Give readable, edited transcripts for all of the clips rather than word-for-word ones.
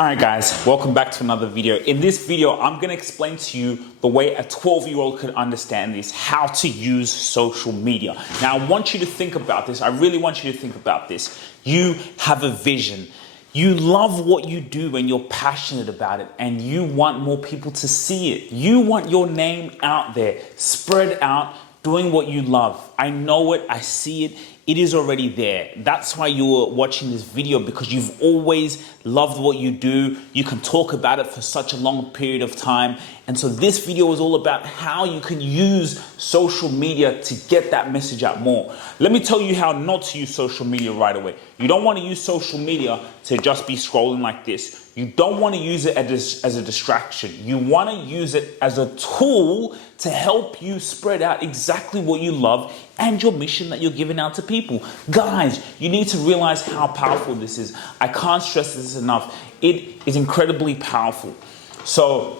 Alright guys, welcome back to another video. In this video, I'm going to explain to you the way a 12-year-old could understand this, how to use social media. Now I want you to think about this. I really want you to think about this. You have a vision. You love what you do and you're passionate about it and you want more people to see it. You want your name out there, spread out, doing what you love. I know it, I see it. It is already there. That's why you're watching this video, because you've always loved what you do. You can talk about it for such a long period of time. And so this video is all about how you can use social media to get that message out more. Let me tell you how not to use social media right away. You don't want to use social media to just be scrolling like this. You don't want to use it as a distraction. You want to use it as a tool to help you spread out exactly what you love and your mission that you're giving out to people. Guys, you need to realize how powerful this is. I can't stress this enough. It is incredibly powerful. So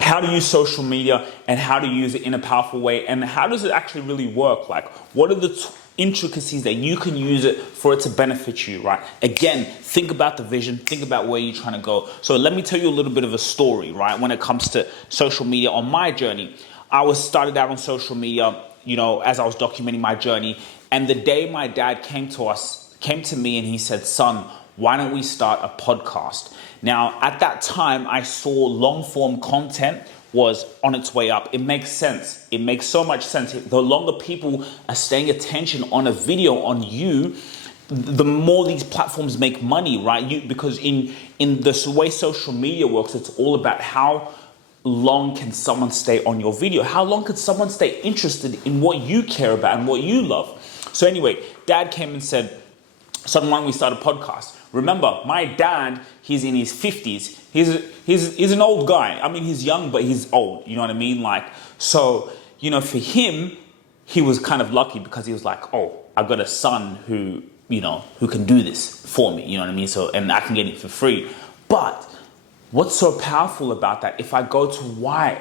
how to use social media and how to use it in a powerful way, and how does it actually really work? Like, what are the intricacies that you can use it for it to benefit you, right? Again, think about the vision, think about where you're trying to go. So let me tell you a little bit of a story, right? When it comes to social media on my journey, I was started out on social media, you know, as I was documenting my journey. And the day my dad came to me and he said, "Son, why don't we start a podcast?" Now, at that time, I saw long form content was on its way up. It makes sense. It makes so much sense. The longer people are staying attention on a video on you, the more these platforms make money, right? Because in the way social media works, it's all about how long can someone stay on your video? How long can someone stay interested in what you care about and what you love? So anyway, Dad came and said, "Son, why don't we start a podcast?" Remember, my dad, he's in his 50s. He's an old guy. I mean, he's young, but he's old. You know what I mean? Like, so, you know, for him, he was kind of lucky because he was like, "Oh, I've got a son who, you know, who can do this for me." You know what I mean? So, and I can get it for free. But what's so powerful about that? If I go to why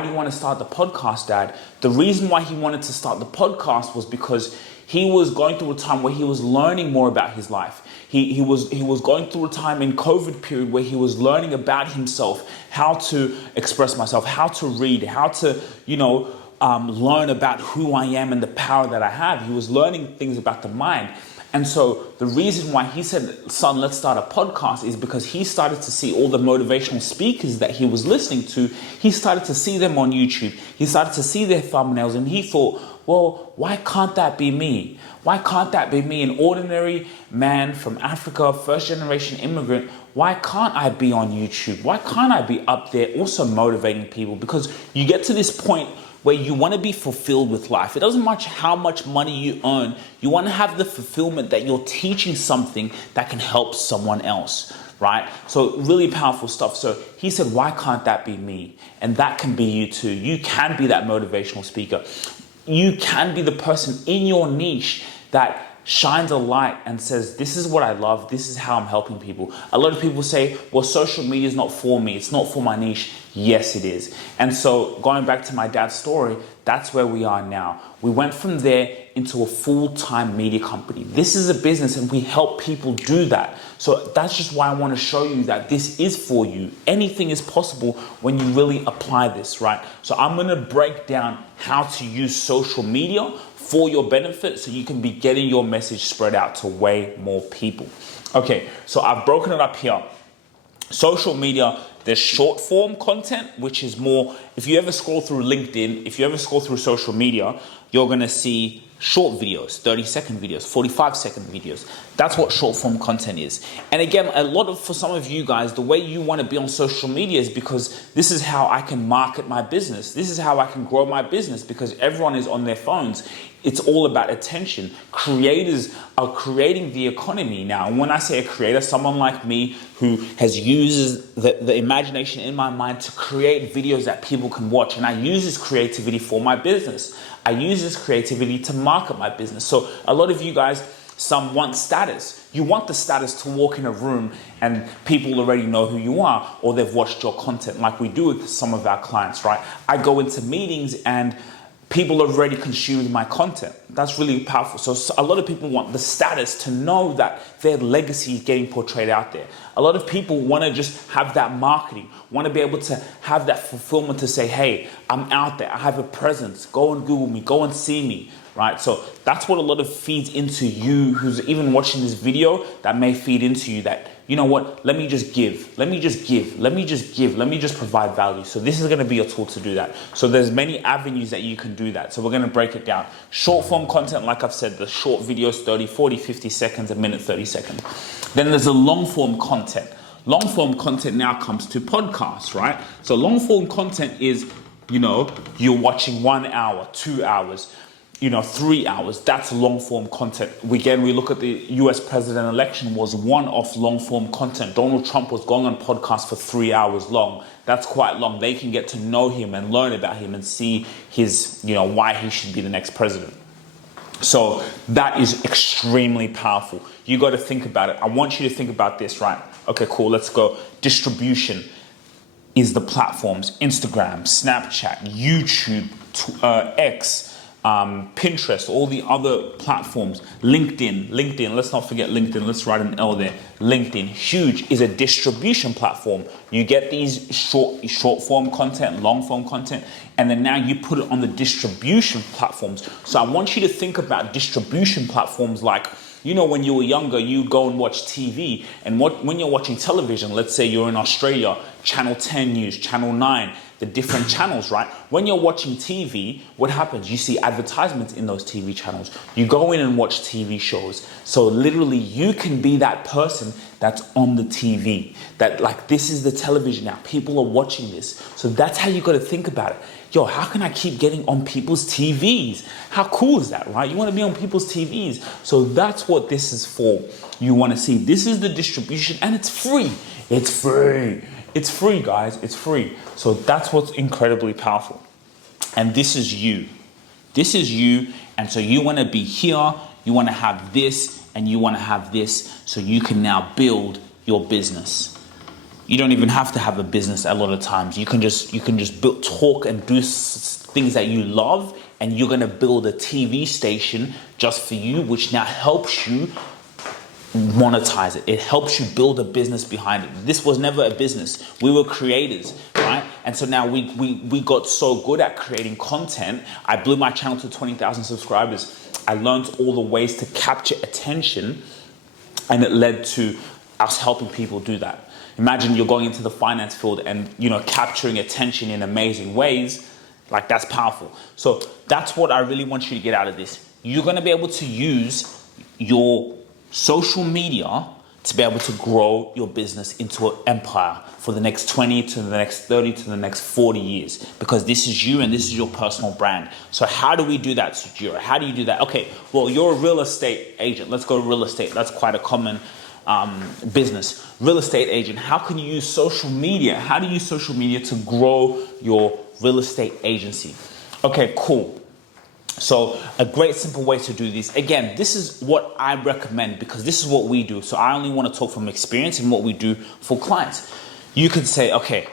do you want to start the podcast, Dad? The reason why he wanted to start the podcast was because he was going through a time where he was learning more about his life. He was going through a time in COVID period where he was learning about himself, how to express myself, how to read, how to, you know, learn about who I am and the power that I have. He was learning things about the mind. And so the reason why he said, "Son, let's start a podcast," is because he started to see all the motivational speakers that he was listening to. He started to see them on YouTube. He started to see their thumbnails and he thought, well, why can't that be me? Why can't that be me, an ordinary man from Africa, first generation immigrant? Why can't I be on YouTube? Why can't I be up there also motivating people? Because you get to this point where you want to be fulfilled with life. It doesn't matter how much money you earn. You want to have the fulfillment that you're teaching something that can help someone else, right? So really powerful stuff. So he said, why can't that be me? And that can be you too. You can be that motivational speaker. You can be the person in your niche that shines a light and says, "This is what I love. This is how I'm helping people." A lot of people say, "Well, social media is not for me. It's not for my niche." Yes, it is. And so going back to my dad's story, that's where we are now. We went from there into a full-time media company. This is a business and we help people do that. So that's just why I want to show you that this is for you. Anything is possible when you really apply this, right? So I'm going to break down how to use social media for your benefit so you can be getting your message spread out to way more people. Okay, so I've broken it up here. Social media, there's short form content, which is more, if you ever scroll through LinkedIn, if you ever scroll through social media, you're going to see short videos, 30-second videos, 45-second videos. That's what short form content is. And again, for some of you guys, the way you want to be on social media is because this is how I can market my business. This is how I can grow my business, because everyone is on their phones. It's all about attention. Creators are creating the economy now. And when I say a creator, someone like me who has used the imagination in my mind to create videos that people can watch. And I use this creativity for my business. I use this creativity to market my business. So a lot of you guys, some want status. You want the status to walk in a room and people already know who you are, or they've watched your content, like we do with some of our clients, right? I go into meetings and People have already consumed my content. That's really powerful. So a lot of people want the status to know that their legacy is getting portrayed out there. A lot of people want to just have that marketing, want to be able to have that fulfillment to say, hey, I'm out there, I have a presence, go and Google me, go and see me, right? So that's what a lot of feeds into you who's even watching this video, that may feed into you that, you know what, let me just give, let me just give, let me just give, let me just provide value. So this is going to be a tool to do that. So there's many avenues that you can do that. So we're going to break it down. Short form content, like I've said, the short videos, 30, 40, 50 seconds, a minute, 30 seconds. Then there's a long form content. Long form content now comes to podcasts, right? So long form content is, you know, you're watching 1 hour, 2 hours, 3 hours. That's long form content. Again, we look at the US president election was one-off long form content. Donald Trump was going on podcasts for 3 hours long. That's quite long. They can get to know him and learn about him and see his, why he should be the next president. So that is extremely powerful. You got to think about it. I want you to think about this, right? Okay, cool. Let's go. Distribution is the platforms: Instagram, Snapchat, YouTube, X, Pinterest, all the other platforms, LinkedIn, let's not forget LinkedIn, let's write an L there. LinkedIn, huge, is a distribution platform. You get these short form content, long form content, and then now you put it on the distribution platforms. So I want you to think about distribution platforms like, when you were younger, you'd go and watch TV, and when you're watching television, let's say you're in Australia, Channel 10 News, Channel 9, the different channels, right? When you're watching TV, what happens? You see advertisements in those TV channels. You go in and watch TV shows. So literally you can be that person that's on the TV, that like, this is the television now. People are watching this. So that's how you got to think about it. Yo, how can I keep getting on people's TVs? How cool is that, right? You want to be on people's TVs. So that's what this is for. You want to see, this is the distribution, and it's free. It's free. It's free, guys. It's free. So that's what's incredibly powerful. And this is you. This is you. And so you want to be here. You want to have this, and you want to have this, so you can now build your business. You don't even have to have a business a lot of times. You can just talk and do things that you love, and you're going to build a TV station just for you, which now helps you monetize it. It helps you build a business behind it. This was never a business. We were creators, right? And so now we got so good at creating content. I blew my channel to 20,000 subscribers. I learned all the ways to capture attention, and it led to us helping people do that. Imagine you're going into the finance field and, capturing attention in amazing ways. Like, that's powerful. So that's what I really want you to get out of this. You're going to be able to use your social media to be able to grow your business into an empire for the next 20 to the next 30 to the next 40 years, because this is you and this is your personal brand. So how do we do that, Sugira? How do you do that? Okay, well, you're a real estate agent. Let's go real estate. That's quite a common business. Real estate agent. How can you use social media? How do you use social media to grow your real estate agency? Okay, cool. So a great simple way to do this. Again, this is what I recommend because this is what we do. So I only want to talk from experience and what we do for clients. You could say, okay,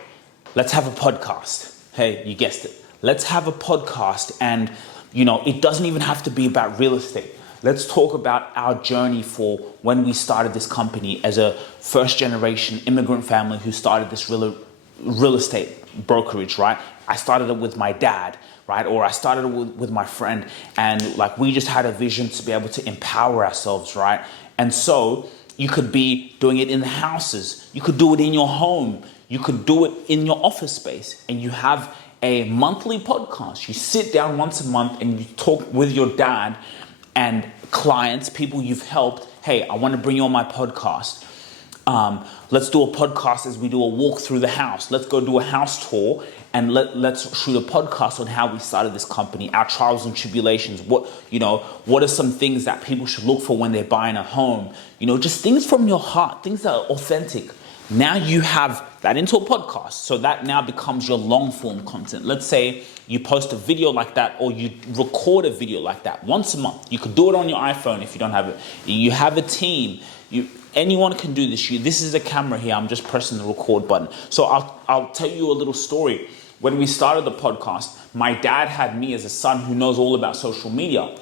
let's have a podcast. Hey, you guessed it. Let's have a podcast, and it doesn't even have to be about real estate. Let's talk about our journey for when we started this company as a first generation immigrant family who started this real estate brokerage, right? I started it with my dad, right? Or I started it with my friend, and we just had a vision to be able to empower ourselves, right? And so you could be doing it in the houses. You could do it in your home. You could do it in your office space, and you have a monthly podcast. You sit down once a month and you talk with your dad and clients, people you've helped. Hey, I want to bring you on my podcast. Let's do a podcast as we do a walk through the house. Let's go do a house tour, and let's shoot a podcast on how we started this company, our trials and tribulations. What are some things that people should look for when they're buying a home? Just things from your heart, things that are authentic. Now you have that into a podcast. So that now becomes your long form content. Let's say you post a video like that, or you record a video like that once a month. You could do it on your iPhone if you don't have it. You have a team. Anyone can do this. This is a camera here. I'm just pressing the record button. So I'll tell you a little story. when we started the podcast, my dad had me as a son who knows all about social media,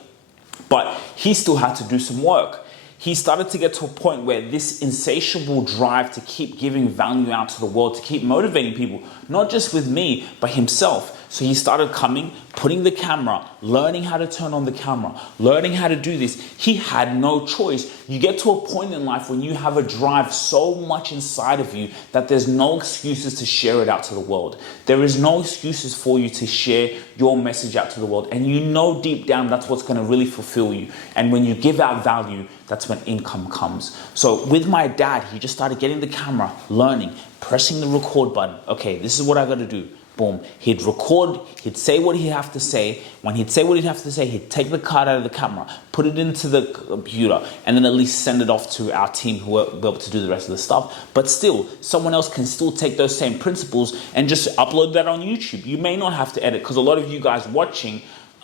but he still had to do some work. He started to get to a point where this insatiable drive to keep giving value out to the world, to keep motivating people, not just with me, but himself. So he started coming, putting the camera, learning how to turn on the camera, learning how to do this. He had no choice. You get to a point in life when you have a drive so much inside of you that there's no excuses to share it out to the world. There is no excuses for you to share your message out to the world. And you know deep down that's what's going to really fulfill you. And when you give out value, that's when income comes. So with my dad, he just started getting the camera, learning, pressing the record button. Okay, this is what I got to do. Boom. He'd record, he'd say what he'd have to say. When he'd say what he'd have to say, he'd take the card out of the camera, put it into the computer, and then at least send it off to our team who will be able to do the rest of the stuff. But still, someone else can still take those same principles and just upload that on YouTube. You may not have to edit, because a lot of you guys watching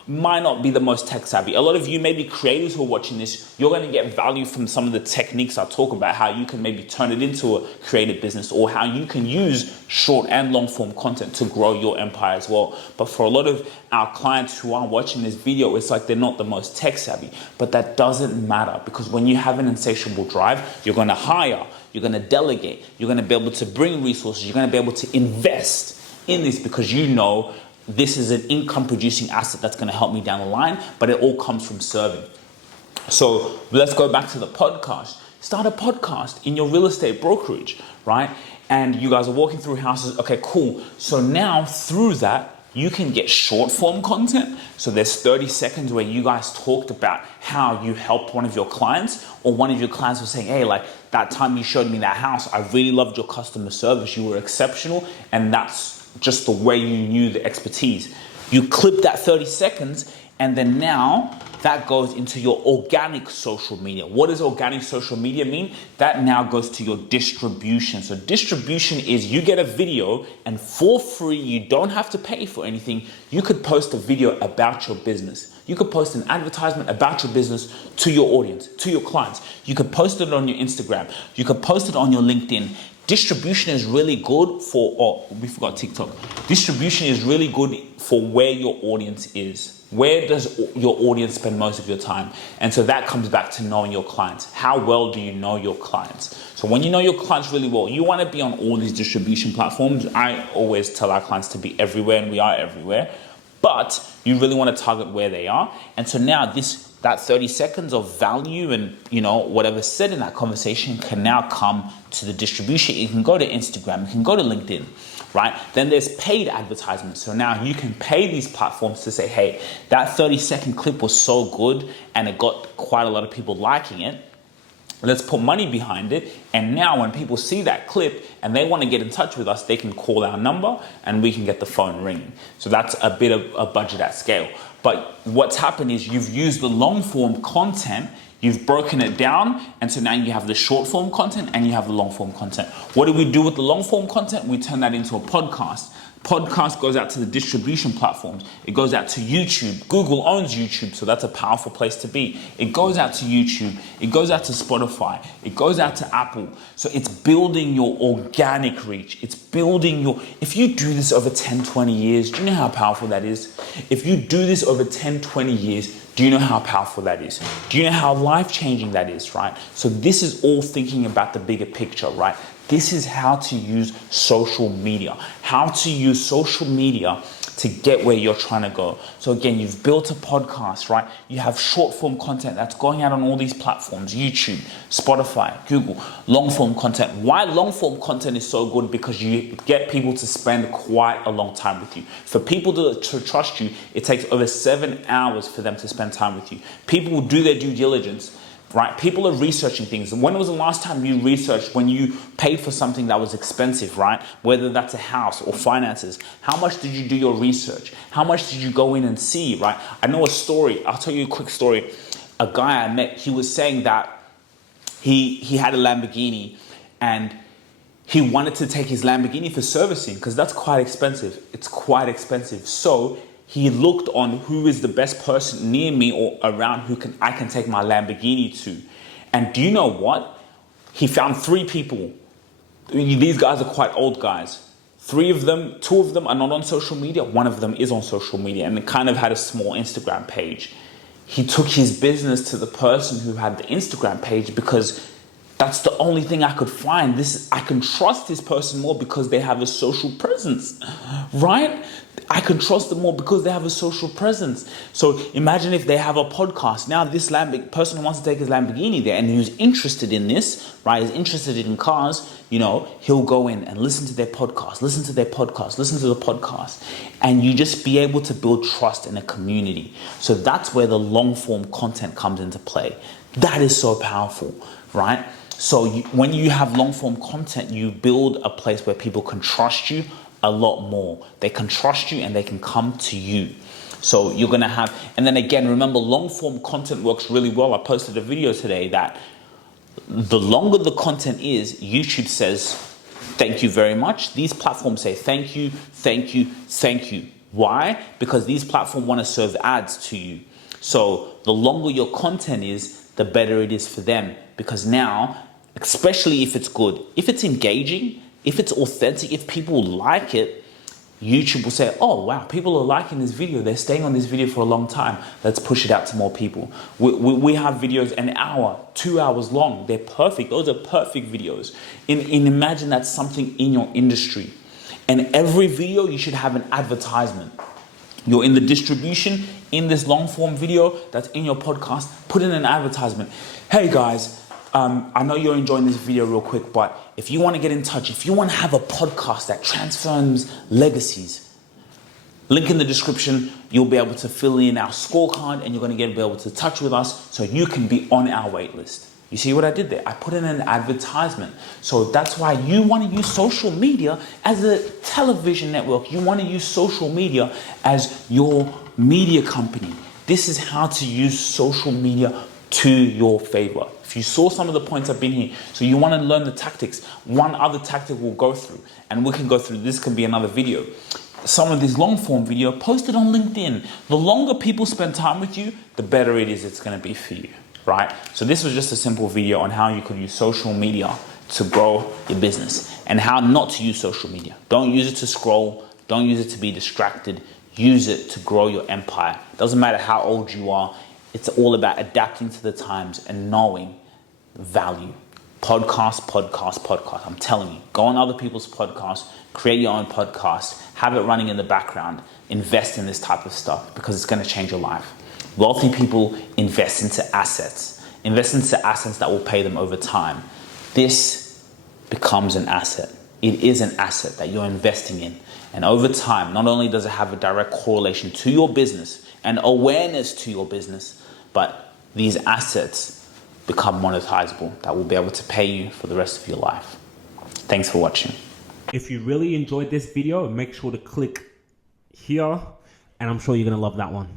might not be the most tech savvy. A lot of you may be creators who are watching this. You're going to get value from some of the techniques I talk about, how you can maybe turn it into a creative business, or how you can use short and long form content to grow your empire as well. But for a lot of our clients who are watching this video, it's like they're not the most tech savvy. But that doesn't matter, because when you have an insatiable drive, you're going to hire, you're going to delegate, you're going to be able to bring resources, you're going to be able to invest in this, because you know this is an income producing asset that's going to help me down the line, but it all comes from serving. So let's go back to the podcast. Start a podcast in your real estate brokerage, right? And you guys are walking through houses. Okay, cool. So now through that, you can get short form content. So there's 30 seconds where you guys talked about how you helped one of your clients, or one of your clients was saying, hey, like that time you showed me that house, I really loved your customer service. You were exceptional. And that's just the way you knew the expertise. You clip that 30 seconds, and then now that goes into your organic social media. What does organic social media mean? That now goes to your distribution. So distribution is you get a video, and for free, you don't have to pay for anything. You could post a video about your business. You could post an advertisement about your business to your audience, to your clients. You could post it on your Instagram. You could post it on your LinkedIn. Distribution is really good for, we forgot TikTok. Distribution is really good for where your audience is. Where does your audience spend most of your time? And so that comes back to knowing your clients. How well do you know your clients? So when you know your clients really well, you want to be on all these distribution platforms. I always tell our clients to be everywhere, and we are everywhere. But you really want to target where they are. And so now that 30 seconds of value and, whatever's said in that conversation can now come to the distribution. You can go to Instagram, you can go to LinkedIn, right? Then there's paid advertisements. So now you can pay these platforms to say, hey, that 30-second clip was so good and it got quite a lot of people liking it. Let's put money behind it. And now when people see that clip and they want to get in touch with us, they can call our number and we can get the phone ringing. So that's a bit of a budget at scale. But what's happened is you've used the long form content, you've broken it down, and so now you have the short form content and you have the long form content. What do we do with the long form content? We turn that into a podcast. Podcast goes out to the distribution platforms. It goes out to YouTube. Google owns YouTube, so that's a powerful place to be. It goes out to YouTube. It goes out to Spotify. It goes out to Apple. So it's building your organic reach. It's building if you do this over 10, 20 years, do you know how powerful that is? If you do this over 10, 20 years, do you know how powerful that is? Do you know how life-changing that is, right? So this is all thinking about the bigger picture, right? This is how to use social media, how to use social media to get where you're trying to go. So again, you've built a podcast, right? You have short form content that's going out on all these platforms, YouTube, Spotify, Google, long form content. Why long form content is so good? Because you get people to spend quite a long time with you. For people to trust you, it takes over 7 hours for them to spend time with you. People will do their due diligence. Right? People are researching things. When was the last time you researched when you paid for something that was expensive, right? Whether that's a house or finances. How much did you do your research? How much did you go in and see, right? I know a story. I'll tell you a quick story. A guy I met, he was saying that he had a Lamborghini and he wanted to take his Lamborghini for servicing because that's quite expensive. It's quite expensive. So he looked on who is the best person near me or around who I can take my Lamborghini to. And do you know what? He found 3 people. These guys are quite old guys. Two of them are not on social media. One of them is on social media, and it kind of had a small Instagram page. He took his business to the person who had the Instagram page because that's the only thing I could find. I can trust this person more because they have a social presence, right? I can trust them more because they have a social presence. So imagine if they have a podcast. Now this person who wants to take his Lamborghini there and who's interested in this, right, is interested in cars, he'll go in and listen to the podcast. And you just be able to build trust in a community. So that's where the long form content comes into play. That is so powerful, right? So when you have long form content, you build a place where people can trust you a lot more. They can trust you and they can come to you. So you're going to have, and then again, remember, long form content works really well. I posted a video today that the longer the content is, YouTube says, thank you very much. These platforms say, thank you, thank you, thank you. Why? Because these platforms want to serve ads to you. So the longer your content is, the better it is for them. Because now, especially if it's good, if it's engaging, if it's authentic, if people like it, YouTube will say, oh wow, people are liking this video. They're staying on this video for a long time. Let's push it out to more people. We have videos an hour, 2 hours long. They're perfect. Those are perfect videos. And imagine that's something in your industry. And every video, you should have an advertisement. You're in the distribution, in this long form video that's in your podcast, put in an advertisement. Hey guys, I know you're enjoying this video real quick, but if you want to get in touch, if you want to have a podcast that transforms legacies, link in the description, you'll be able to fill in our scorecard and you're going to be able to touch with us so you can be on our wait list. You see what I did there? I put in an advertisement. So that's why you want to use social media as a television network. You want to use social media as your media company. This is how to use social media to your favor. If you saw some of the points I've been here, so you want to learn the tactics. One other tactic we'll go through, and we can go through, this can be another video. Some of this long form video posted on LinkedIn. The longer people spend time with you, the better it's going to be for you, right? So this was just a simple video on how you could use social media to grow your business and how not to use social media. Don't use it to scroll. Don't use it to be distracted. Use it to grow your empire. Doesn't matter how old you are. It's all about adapting to the times and knowing value. Podcast. I'm telling you, go on other people's podcasts, create your own podcast, have it running in the background, invest in this type of stuff because it's going to change your life. Wealthy people invest into assets that will pay them over time. This becomes an asset. It is an asset that you're investing in. And over time, not only does it have a direct correlation to your business and awareness to your business, but these assets become monetizable that will be able to pay you for the rest of your life. Thanks for watching. If you really enjoyed this video, make sure to click here, and I'm sure you're going to love that one.